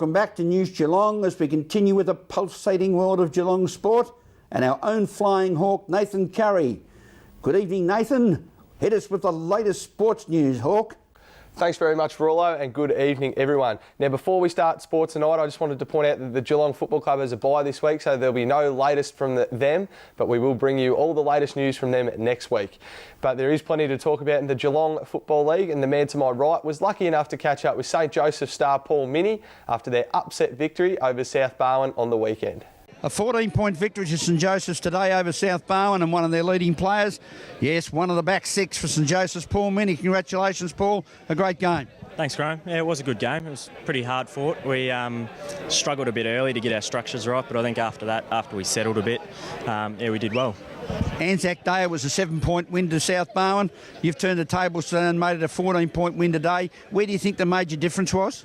Welcome back to News Geelong as we continue with the pulsating world of Geelong sport and our own flying hawk, Nathan Curry. Good evening, Nathan. Hit us with the latest sports news, Hawk. Thanks very much, Rollo, and good evening, everyone. Now, before we start sports tonight, I just wanted to point out that the Geelong Football Club has a bye this week, so there'll be no latest from them, but we will bring you all the latest news from them next week. But there is plenty to talk about in the Geelong Football League, and the man to my right was lucky enough to catch up with St Joseph star Paul Minnie after their upset victory over South Barwon on the weekend. A 14-point victory to St Joseph's today over South Barwon and one of their leading players. Yes, one of the back six for St Joseph's, Paul Minnie. Congratulations, Paul. A great game. Thanks, Graham. Yeah, it was a good game. It was pretty hard fought. We struggled a bit early to get our structures right, but I think after that, after we settled a bit, we did well. Anzac Day, it was a 7-point win to South Barwon. You've turned the tables and made it a 14-point win today. Where do you think the major difference was?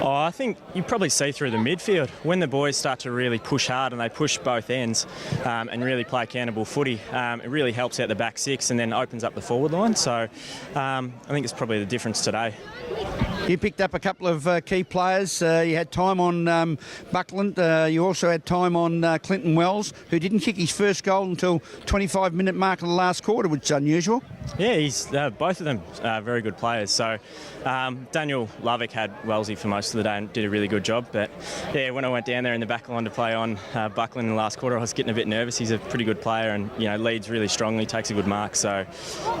Oh, I think you probably see through the midfield. When the boys start to really push hard and they push both ends and really play accountable footy, it really helps out the back six and then opens up the forward line. So I think it's probably the difference today. You picked up a couple of key players. You had time on Buckland. You also had time on Clinton Wells, who didn't kick his first goal until 25-minute mark of the last quarter, which is unusual. Yeah, he's both of them very good players. So Daniel Lovick had Wellsy for most of the day and did a really good job. But yeah, when I went down there in the back line to play on Buckland in the last quarter, I was getting a bit nervous. He's a pretty good player and leads really strongly, takes a good mark. So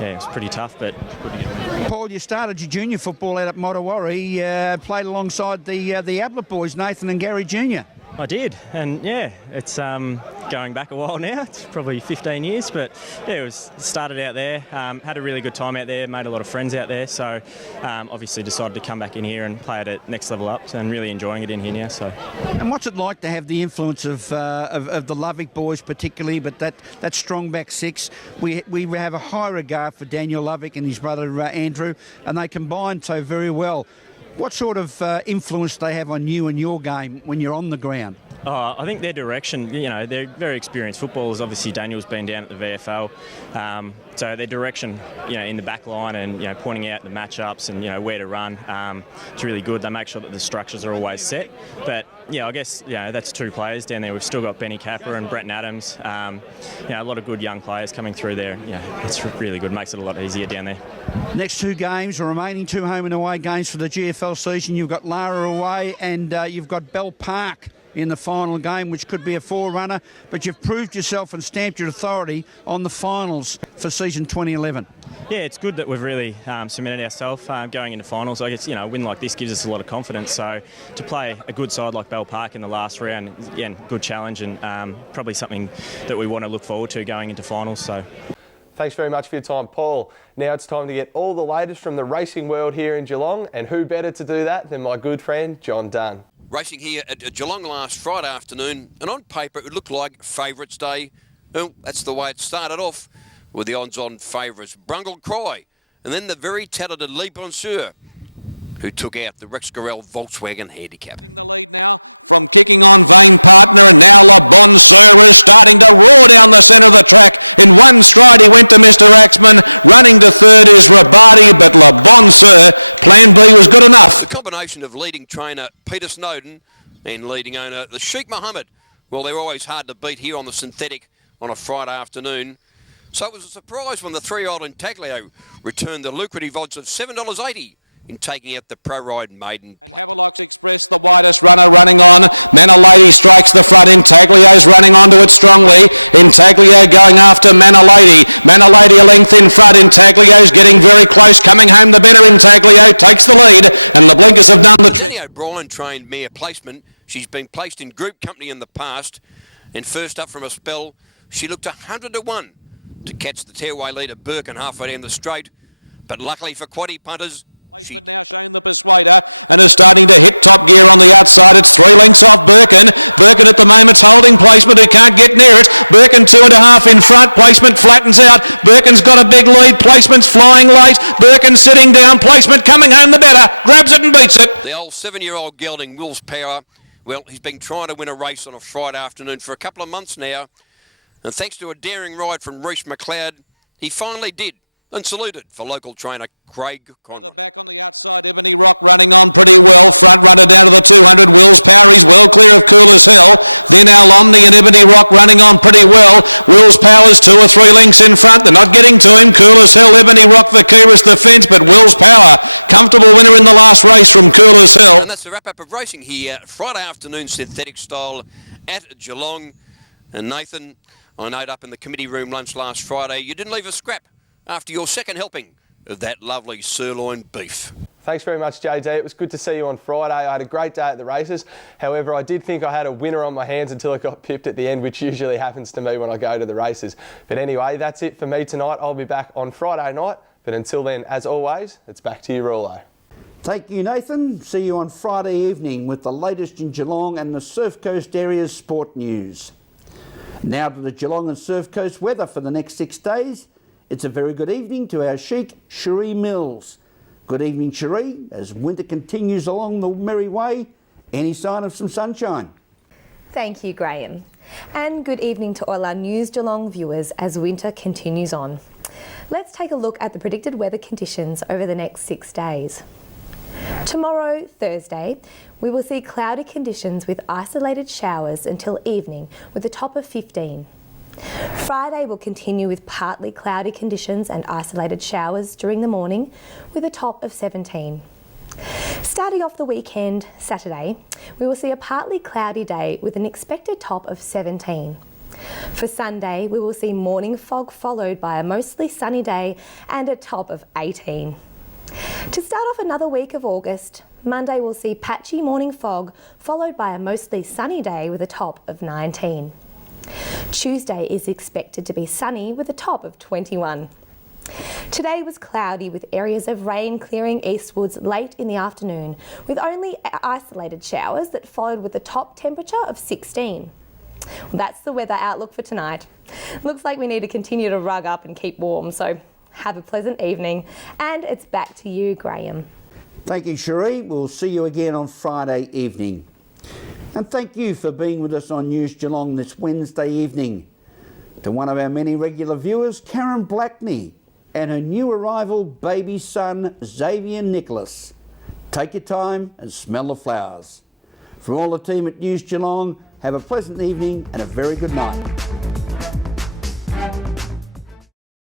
yeah, it was pretty tough, but good to get. Paul, you started your junior football out at Mottawarra. Played alongside the Ablett boys, Nathan and Gary Jr. I did, and yeah, it's going back a while now. It's probably 15 years, but yeah, it started out there. Had a really good time out there, made a lot of friends out there. So obviously decided to come back in here and play at next level up, and really enjoying it in here now. So. And what's it like to have the influence of the Lovick boys particularly, but that strong back six? We have a high regard for Daniel Lovick and his brother Andrew, and they combine so very well. What sort of influence do they have on you and your game when you're on the ground? I think their direction, they're very experienced footballers. Obviously, Daniel's been down at the VFL. So their direction, in the back line and, pointing out the matchups and, where to run, it's really good. They make sure that the structures are always set. But, I guess, that's two players down there. We've still got Benny Capper and Bretton Adams. A lot of good young players coming through there. It's really good. Makes it a lot easier down there. Next two games, the remaining two home and away games for the GFL season. You've got Lara away and you've got Bell Park in the final game, which could be a forerunner, but you've proved yourself and stamped your authority on the finals for season 2011. Yeah, it's good that we've really cemented ourselves going into finals. I guess, a win like this gives us a lot of confidence. So to play a good side like Bell Park in the last round, again, good challenge and probably something that we want to look forward to going into finals. So. Thanks very much for your time, Paul. Now it's time to get all the latest from the racing world here in Geelong, and who better to do that than my good friend, John Dunn. Racing here at Geelong last Friday afternoon, and on paper it looked like Favourites Day. Well, that's the way it started off, with the odds-on favourites Brungle Cry, and then the very talented Lee Bonsour, who took out the Rex Gorell Volkswagen handicap. The lead now from Kicking On Vain Partner, and now Le Bonsour is starting to roar down the centre of the track. In one stride he went to Mr. Axman. Running to third is Rabati, but Le Bonsour, plan B was good enough. The combination of leading trainer Peter Snowden and leading owner the Sheikh Mohammed. Well, they're always hard to beat here on the synthetic on a Friday afternoon. So it was a surprise when the 3-year-old Intaglio returned the lucrative odds of $7.80 in taking out the Pro Ride Maiden. And Havelock's Express, the widest runner, running on. Manalady strikes the front. Intaglio's running onto it strongly. Intaglio going after Manalady. Manalady a length in front. Intaglio's getting very close. Coming home the better. Intaglio takes the lead, and the blinkers have done the trick. Jenny O'Brien trained mare Placement. She's been placed in group company in the past, and first up from a spell, she looked 100 to 1 to catch the tearaway leader Birkin halfway down the straight. But luckily for quaddie punters, Placement now showing the persuader and is starting to hit top gear on the outside. It's 3 lengths off Birkin. Birkin at the moment's holding Placement, who can't get near it. Birkin 2.5 in front. Placement flattens out. Birkin's got a big lead. Placement's flying late. Birkin sitting down. Placement coming home the better. Grabs it and beats it. The old 7-year-old gelding Will's Power, well, he's been trying to win a race on a Friday afternoon for a couple of months now. And thanks to a daring ride from Reece McLeod, he finally did. and saluted for local trainer Craig Conroy. Further back on the outside, Ebony Rock running on pretty well. Front runner down to the 200. Will's Power is well clear of Cool as Hell. Then Alomni and Ebony Rock running on pretty well. Will's Power's 2 or 3 lengths in front. They're not getting to him. Cool as Hell, Ebony Rock, the Kyrus, the fence, but Will's Power, comfortable winner in the last race from Cool as Hell. And that's the wrap-up of racing here, Friday afternoon synthetic style at Geelong. And Nathan, I note up in the committee room lunch last Friday, you didn't leave a scrap after your second helping of that lovely sirloin beef. Thanks very much, JD. It was good to see you on Friday. I had a great day at the races. However, I did think I had a winner on my hands until it got pipped at the end, which usually happens to me when I go to the races. But anyway, that's it for me tonight. I'll be back on Friday night. But until then, as always, it's back to you, Rollo. Thank you, Nathan. See you on Friday evening with the latest in Geelong and the Surf Coast area's sport news. Now to the Geelong and Surf Coast weather for the next 6 days. It's a very good evening to our chic, Cherie Mills. Good evening, Cherie, as winter continues along the merry way. Any sign of some sunshine? Thank you, Graham. And good evening to all our News Geelong viewers as winter continues on. Let's take a look at the predicted weather conditions over the next 6 days. Tomorrow, Thursday, we will see cloudy conditions with isolated showers until evening with a top of 15. Friday will continue with partly cloudy conditions and isolated showers during the morning with a top of 17. Starting off the weekend, Saturday, we will see a partly cloudy day with an expected top of 17. For Sunday, we will see morning fog followed by a mostly sunny day and a top of 18. To start off another week of August, Monday will see patchy morning fog followed by a mostly sunny day with a top of 19. Tuesday is expected to be sunny with a top of 21. Today was cloudy with areas of rain clearing eastwards late in the afternoon with only isolated showers that followed with a top temperature of 16. Well, that's the weather outlook for tonight. Looks like we need to continue to rug up and keep warm, so have a pleasant evening, and it's back to you, Graham. Thank you, Cherie. We'll see you again on Friday evening. And thank you for being with us on News Geelong this Wednesday evening. To one of our many regular viewers, Karen Blackney, and her new arrival baby son, Xavier Nicholas. Take your time and smell the flowers. From all the team at News Geelong, have a pleasant evening and a very good night.